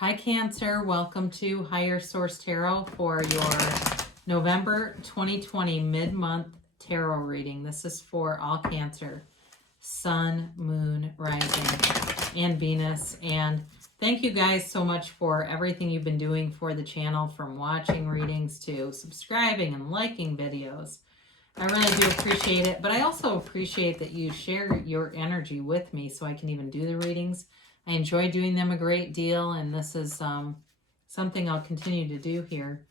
Hi Cancer, welcome to Higher Source Tarot for your November 2020 mid-month tarot reading. This is for all Cancer, Sun, Moon, Rising, and Venus. And thank you guys so much for everything you've been doing for the channel, from watching readings to subscribing and liking videos. I really do appreciate it, but I also appreciate that you share your energy with me so I can even do the readings. I enjoy doing them a great deal, and this is something I'll continue to do here.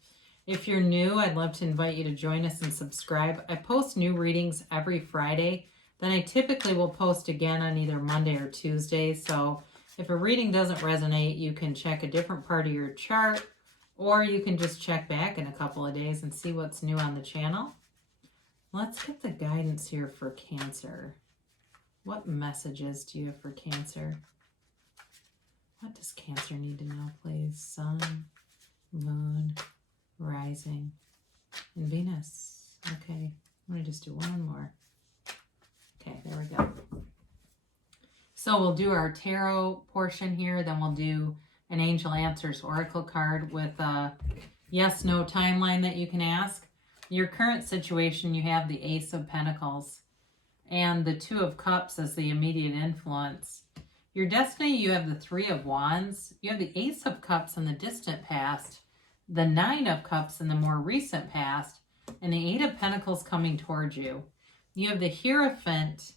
If you're new, I'd love to invite you to join us and subscribe. I post new readings every Friday. Then I typically will post again on either Monday or Tuesday. So if a reading doesn't resonate, you can check a different part of your chart, or you can just check back in a couple of days and see what's new on the channel. Let's get the guidance here for Cancer. What messages do you have for Cancer? What does Cancer need to know, please? Sun, Moon, Rising, and Venus. Okay, I'm going to just do one more. Okay, there we go. So we'll do our tarot portion here, then we'll do an Angel Answers Oracle card with a yes-no timeline that you can ask. Your current situation, you have the Ace of Pentacles and the Two of Cups as the immediate influence. Your destiny, you have the Three of Wands, you have the Ace of Cups in the distant past, the Nine of Cups in the more recent past, and the Eight of Pentacles coming towards you. You have the Hierophant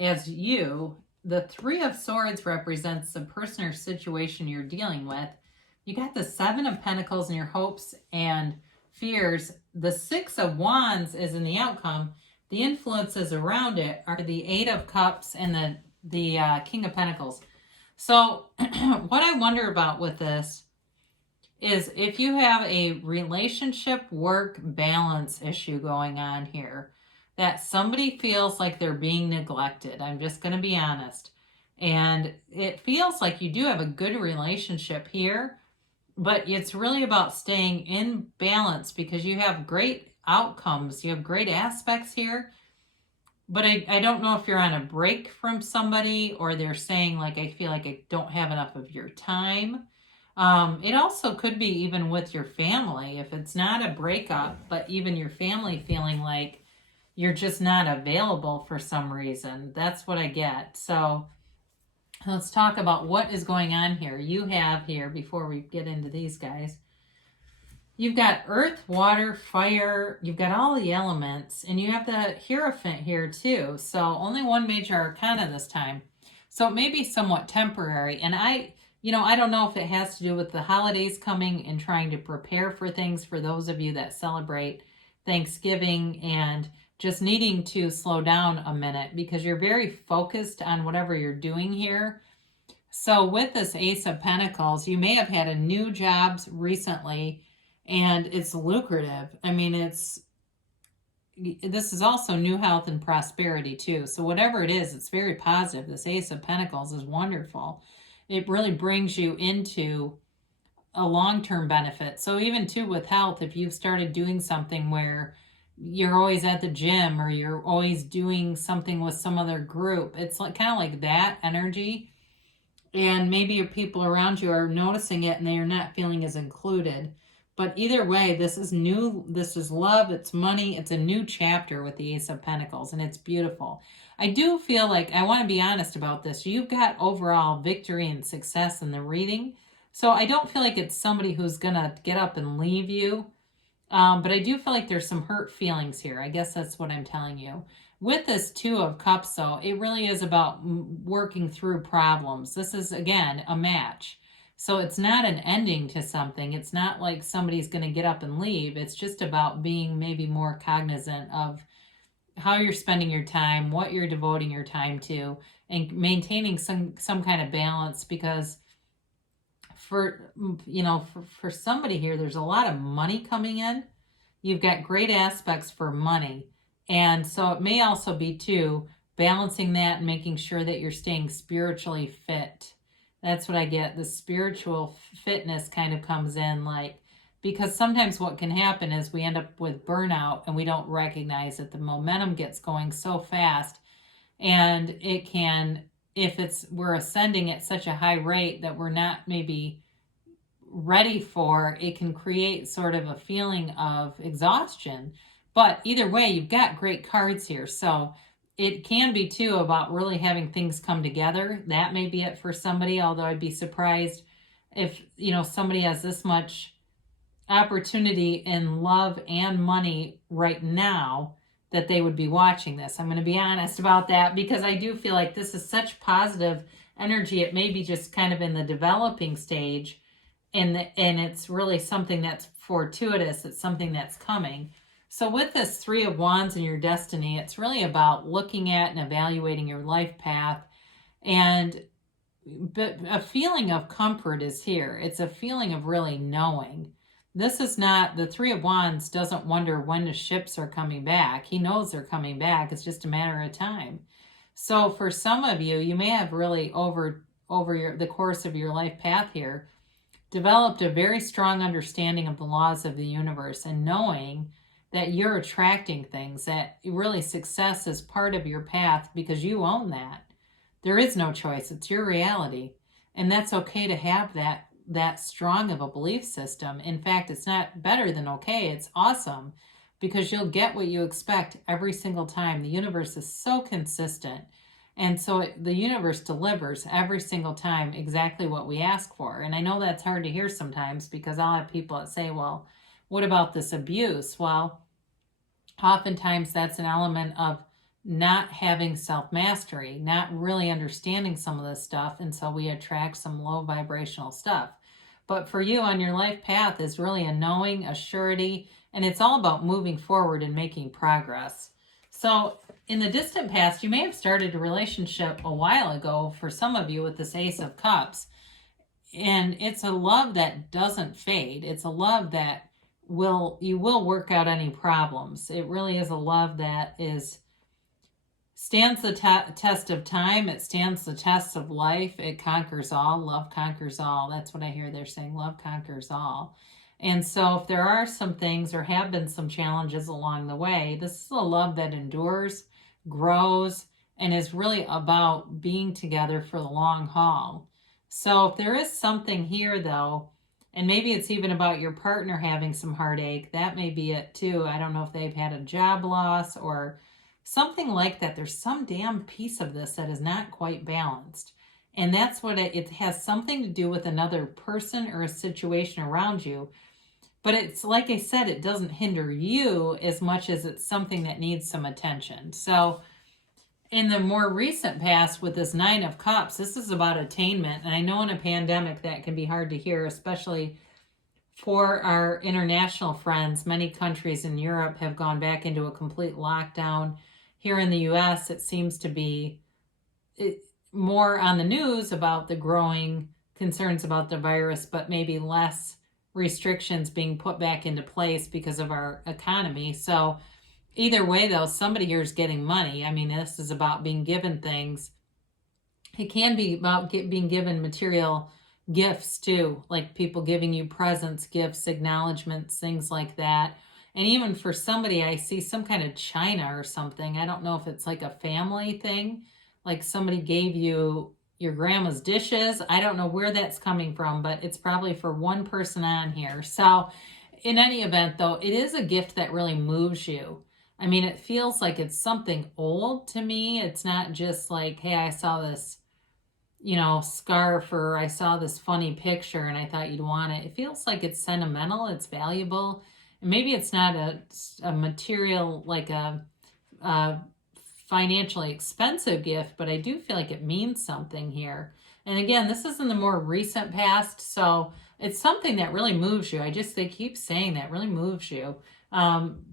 as you. The Three of Swords represents the person or situation you're dealing with. You got the Seven of Pentacles in your hopes and fears. The Six of Wands is in the outcome. The influences around it are the Eight of Cups and the King of Pentacles. So what I wonder about with this is if you have a relationship work balance issue going on here, that somebody feels like they're being neglected. I'm just going to be honest. And it feels like you do have a good relationship here, but it's really about staying in balance because you have great outcomes. You have great aspects here. But I don't know if you're on a break from somebody or they're saying, like, I feel like I don't have enough of your time. It also could be even with your family. If it's not a breakup, but even your family feeling like you're just not available for some reason. That's what I get. So let's talk about what is going on here. You have here, before we get into these guys, you've got earth, water, fire, you've got all the elements, and you have the Hierophant here too. So only one major arcana this time. So it may be somewhat temporary. And I don't know if it has to do with the holidays coming and trying to prepare for things for those of you that celebrate Thanksgiving and just needing to slow down a minute because you're very focused on whatever you're doing here. So with this Ace of Pentacles, you may have had a new job recently and it's lucrative. I mean, this is also new health and prosperity too. So whatever it is, it's very positive. This Ace of Pentacles is wonderful. It really brings you into a long-term benefit. So even too with health, if you've started doing something where you're always at the gym or you're always doing something with some other group, it's like kind of like that energy. And maybe your people around you are noticing it and they are not feeling as included. But either way, this is new, this is love, it's money, it's a new chapter with the Ace of Pentacles, and it's beautiful. I do feel like, I want to be honest about this, you've got overall victory and success in the reading. So I don't feel like it's somebody who's going to get up and leave you. But I do feel like there's some hurt feelings here. I guess that's what I'm telling you. With this Two of Cups, though, it really is about working through problems. This is, again, a match. So it's not an ending to something. It's not like somebody's going to get up and leave. It's just about being maybe more cognizant of how you're spending your time, what you're devoting your time to, and maintaining some kind of balance. Because for somebody here, there's a lot of money coming in. You've got great aspects for money. And so it may also be too balancing that and making sure that you're staying spiritually fit. That's what I get. The spiritual fitness kind of comes in, like, because sometimes what can happen is we end up with burnout and we don't recognize that the momentum gets going so fast and it can if we're ascending at such a high rate that we're not maybe ready for, it can create sort of a feeling of exhaustion. But either way, you've got great cards here. So it can be too about really having things come together. That may be it for somebody, although I'd be surprised if, somebody has this much opportunity in love and money right now that they would be watching this. I'm going to be honest about that, because I do feel like this is such positive energy. It may be just kind of in the developing stage, and it's really something that's fortuitous. It's something that's coming. So with this Three of Wands in your destiny, it's really about looking at and evaluating your life path, but a feeling of comfort is here. It's a feeling of really knowing. This is not, the Three of Wands doesn't wonder when the ships are coming back. He knows they're coming back. It's just a matter of time. So for some of you, you may have really over the course of your life path here, developed a very strong understanding of the laws of the universe, and knowing that you're attracting things, that really success is part of your path because you own that. There is no choice. It's your reality. And that's okay to have that strong of a belief system. In fact, it's not better than okay. It's awesome, because you'll get what you expect every single time. The universe is so consistent. And so the universe delivers every single time exactly what we ask for. And I know that's hard to hear sometimes, because I'll have people that say, well, what about this abuse? Well, oftentimes that's an element of not having self-mastery, not really understanding some of this stuff, and so we attract some low vibrational stuff. But for you on your life path is really a knowing, a surety, and it's all about moving forward and making progress. So in the distant past, you may have started a relationship a while ago for some of you with this Ace of Cups, and it's a love that doesn't fade. It's a love that you will work out any problems. It really is a love that stands the test of time. It stands the test of life. It conquers all. Love conquers all. That's what I hear they're saying. Love conquers all. And so if there are some things, or have been some challenges along the way, this is a love that endures, grows, and is really about being together for the long haul. So if there is something here, though, and maybe it's even about your partner having some heartache, that may be it too. I don't know if they've had a job loss or something like that. There's some damn piece of this that is not quite balanced. And that's what it has something to do with another person or a situation around you. But it's like I said, it doesn't hinder you as much as it's something that needs some attention. So in the more recent past with this Nine of Cups, this is about attainment. And I know in a pandemic that can be hard to hear, especially for our international friends. Many countries in Europe have gone back into a complete lockdown. Here in the US, it seems to be more on the news about the growing concerns about the virus, but maybe less restrictions being put back into place because of our economy. So either way, though, somebody here is getting money. I mean, this is about being given things. It can be about being given material gifts too, like people giving you presents, gifts, acknowledgments, things like that. And even for somebody, I see some kind of china or something. I don't know if it's like a family thing, like somebody gave you your grandma's dishes. I don't know where that's coming from, but it's probably for one person on here. So in any event, though, it is a gift that really moves you. I mean, it feels like it's something old to me. It's not just like, hey, I saw this, scarf, or I saw this funny picture and I thought you'd want it. It feels like it's sentimental, it's valuable. And maybe it's not a material, like a financially expensive gift, but I do feel like it means something here. And again, this is in the more recent past, so it's something that really moves you. They keep saying that really moves you.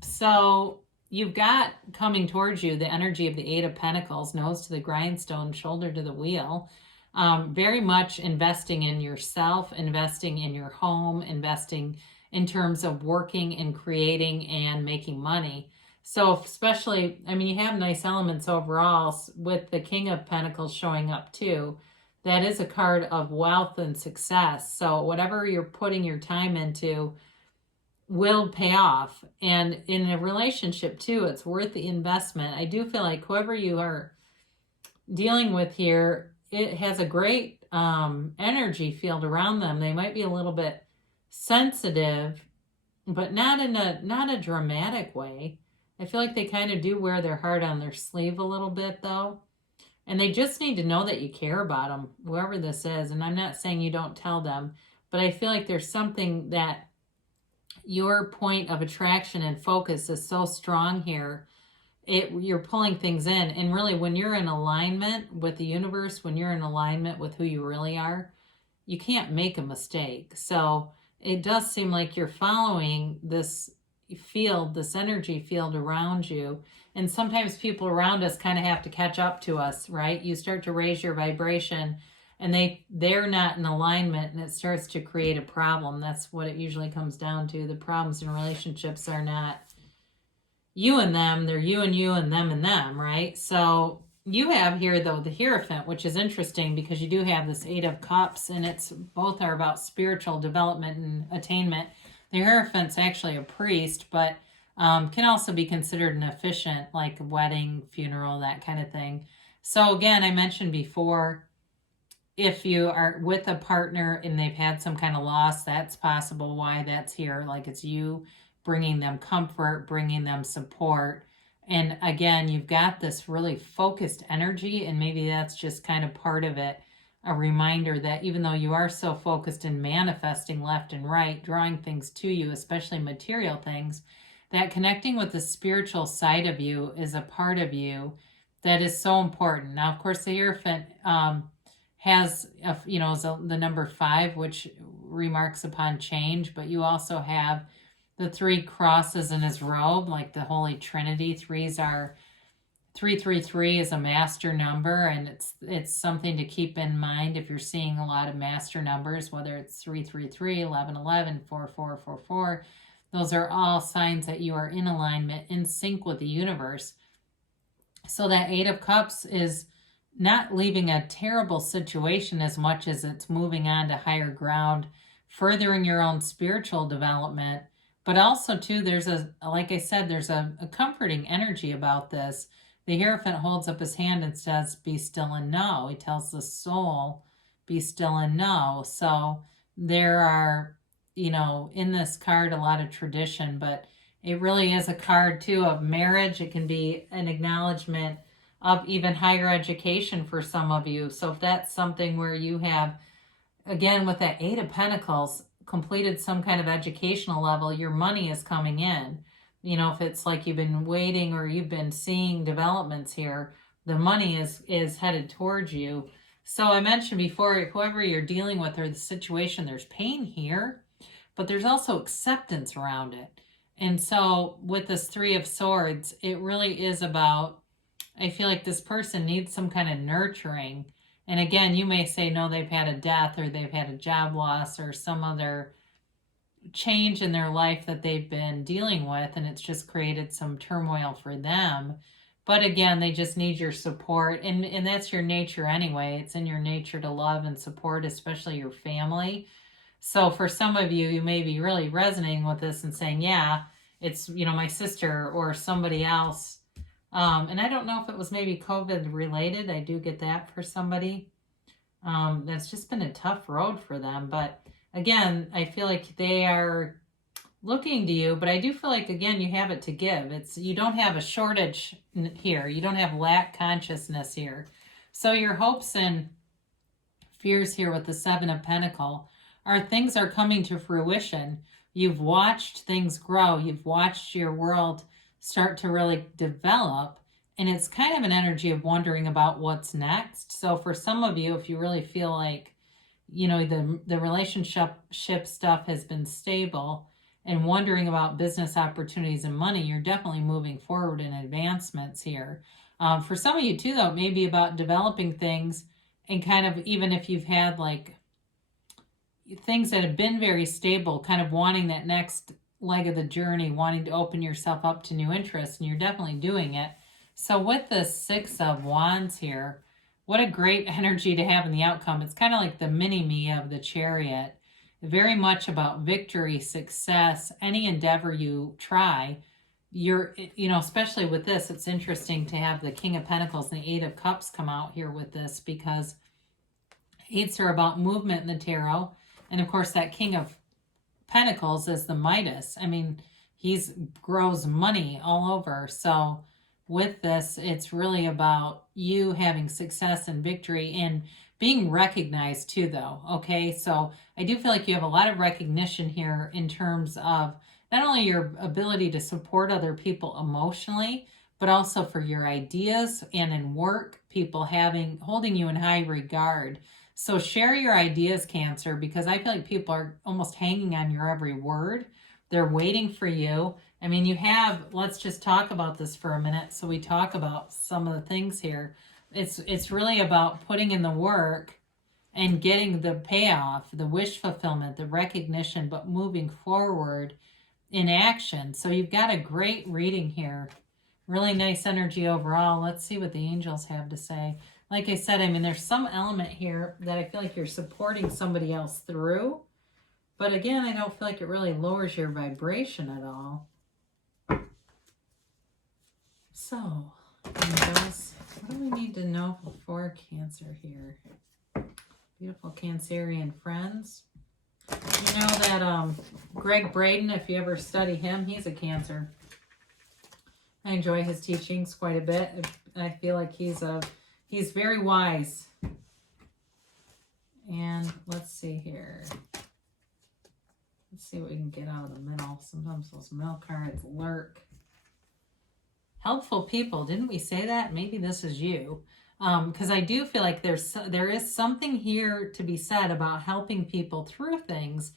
So you've got coming towards you the energy of the Eight of Pentacles, nose to the grindstone, shoulder to the wheel. Very much investing in yourself, investing in your home, investing in terms of working and creating and making money. So especially, you have nice elements overall with the King of Pentacles showing up too. That is a card of wealth and success. So whatever you're putting your time into will pay off. And in a relationship too, it's worth the investment. I do feel like whoever you are dealing with here, it has a great energy field around them. They might be a little bit sensitive, but not in a dramatic way. I feel like they kind of do wear their heart on their sleeve a little bit, though. And they just need to know that you care about them, whoever this is. And I'm not saying you don't tell them, but I feel like there's something that your point of attraction and focus is so strong here. You're pulling things in. And really, when you're in alignment with the universe, when you're in alignment with who you really are, you can't make a mistake. So it does seem like you're following this field, this energy field around you. And sometimes people around us kind of have to catch up to us, right? You start to raise your vibration and they're not in alignment, and it starts to create a problem. That's what it usually comes down to. The problems in relationships are not you and them, they're you and them, right? So you have here, though, the Hierophant, which is interesting because you do have this Eight of Cups, and it's both are about spiritual development and attainment. The Hierophant's actually a priest, but can also be considered an officiant, like a wedding, funeral, that kind of thing. So again, I mentioned before, if you are with a partner and they've had some kind of loss, that's possible why that's here. Like it's you bringing them comfort, bringing them support. And again, you've got this really focused energy, and maybe that's just kind of part of it. A reminder that even though you are so focused in manifesting left and right, drawing things to you, especially material things, that connecting with the spiritual side of you is a part of you that is so important. Now, of course, the Hierophant has, is the number 5, which remarks upon change, but you also have the 3 crosses in his robe, like the Holy Trinity. 333 is a master number, and it's something to keep in mind if you're seeing a lot of master numbers, whether it's 333, 1111, 4444. Those are all signs that you are in alignment, in sync with the universe. So that Eight of Cups is not leaving a terrible situation as much as it's moving on to higher ground, furthering your own spiritual development. But also, too, like I said, there's a comforting energy about this. The Hierophant holds up his hand and says, be still and know. He tells the soul, be still and know. So there are, in this card, a lot of tradition, but it really is a card, too, of marriage. It can be an acknowledgement of even higher education for some of you. So if that's something where you have, again, with that Eight of Pentacles, completed some kind of educational level, your money is coming in. If it's like you've been waiting or you've been seeing developments here, the money is headed towards you. So I mentioned before, whoever you're dealing with or the situation, there's pain here, but there's also acceptance around it. And so with this 3 of Swords, it really is about, I feel like this person needs some kind of nurturing. And again, you may say, no, they've had a death or they've had a job loss or some other change in their life that they've been dealing with, and it's just created some turmoil for them. But again, they just need your support, and that's your nature anyway. It's in your nature to love and support, especially your family. So for some of you, you may be really resonating with this and saying, yeah, it's, my sister or somebody else. And I don't know if it was maybe COVID related. I do get that for somebody. That's just been a tough road for them. But again, I feel like they are looking to you, but I do feel like, again, you have it to give. You don't have a shortage here. You don't have lack consciousness here. So your hopes and fears here with the 7 of Pentacles are things are coming to fruition. You've watched things grow. You've watched your world start to really develop, and it's kind of an energy of wondering about what's next. So for some of you, if you really feel like, the relationship stuff has been stable and wondering about business opportunities and money, you're definitely moving forward in advancements here. For some of you too, though, it may be about developing things, and kind of, even if you've had like things that have been very stable, kind of wanting that next leg of the journey, wanting to open yourself up to new interests, and you're definitely doing it. So with the 6 of Wands here, what a great energy to have in the outcome. It's kind of like the mini-me of the Chariot. Very much about victory, success, any endeavor you try. Especially with this, it's interesting to have the King of Pentacles and the 8 of Cups come out here with this, because Eights are about movement in the tarot. And of course, that King of Pentacles is the Midas. I mean, he's grows money all over. So with this, it's really about you having success and victory and being recognized too, though. Okay, so I do feel like you have a lot of recognition here in terms of not only your ability to support other people emotionally, but also for your ideas, and in work, people holding you in high regard. So share your ideas, Cancer, because I feel like people are almost hanging on your every word. They're waiting for you. I mean, you have, let's just talk about this for a minute. So we talk about some of the things here. It's really about putting in the work and getting the payoff, the wish fulfillment, the recognition, but moving forward in action. So you've got a great reading here. Really nice energy overall. Let's see what the angels have to say. Like I said, I mean, there's some element here that I feel like you're supporting somebody else through. But again, I don't feel like it really lowers your vibration at all. So, angels, what do we need to know for Cancer here? Beautiful Cancerian friends. You know that Greg Braden, if you ever study him, he's a Cancer. I enjoy his teachings quite a bit. I feel like he's very wise. And let's see here. Let's see what we can get out of the middle. Sometimes those middle cards lurk. Helpful people. Didn't we say that? Maybe this is you. Because I do feel like there is something here to be said about helping people through things.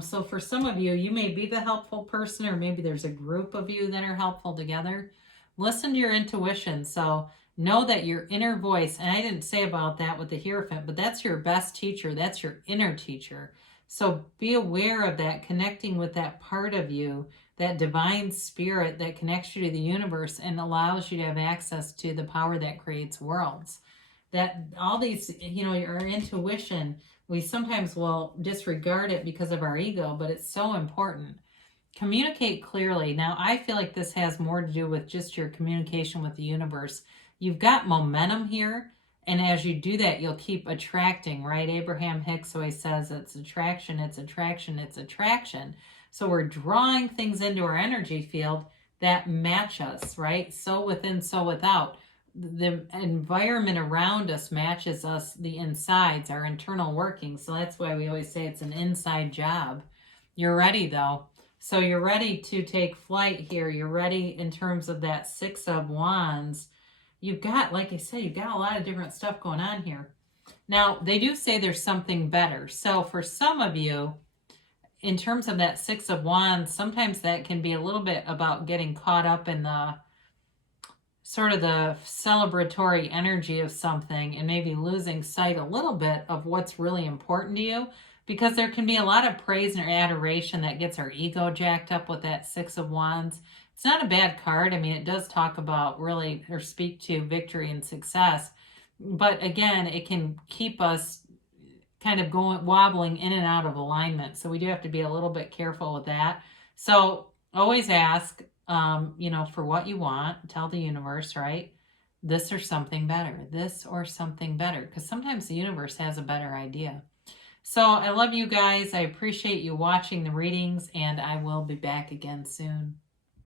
So for some of you, you may be the helpful person, or maybe there's a group of you that are helpful together. Listen to your intuition. So know that your inner voice, and I didn't say about that with the Hierophant, but that's your best teacher. That's your inner teacher. So be aware of that, connecting with that part of you, that divine spirit that connects you to the universe and allows you to have access to the power that creates worlds. That all these, our intuition, we sometimes will disregard it because of our ego, but it's so important. Communicate clearly. Now, I feel like this has more to do with just your communication with the universe. You've got momentum here, and as you do that, you'll keep attracting, right? Abraham Hicks always says it's attraction, it's attraction, it's attraction. So we're drawing things into our energy field that match us, right? So within, so without. The environment around us matches us, the insides, our internal workings. So that's why we always say it's an inside job. You're ready, though. So you're ready to take flight here. You're ready in terms of that Six of Wands. You've got, like I said, you've got a lot of different stuff going on here. Now, they do say there's something better. So for some of you, in terms of that Six of Wands, sometimes that can be a little bit about getting caught up in the sort of the celebratory energy of something and maybe losing sight a little bit of what's really important to you, because there can be a lot of praise and adoration that gets our ego jacked up with that Six of Wands. It's not a bad card. I mean, it does talk about really, or speak to victory and success. But again, it can keep us kind of wobbling in and out of alignment. So we do have to be a little bit careful with that. So always ask, for what you want. Tell the universe, right? This or something better. This or something better. Because sometimes the universe has a better idea. So I love you guys. I appreciate you watching the readings, and I will be back again soon.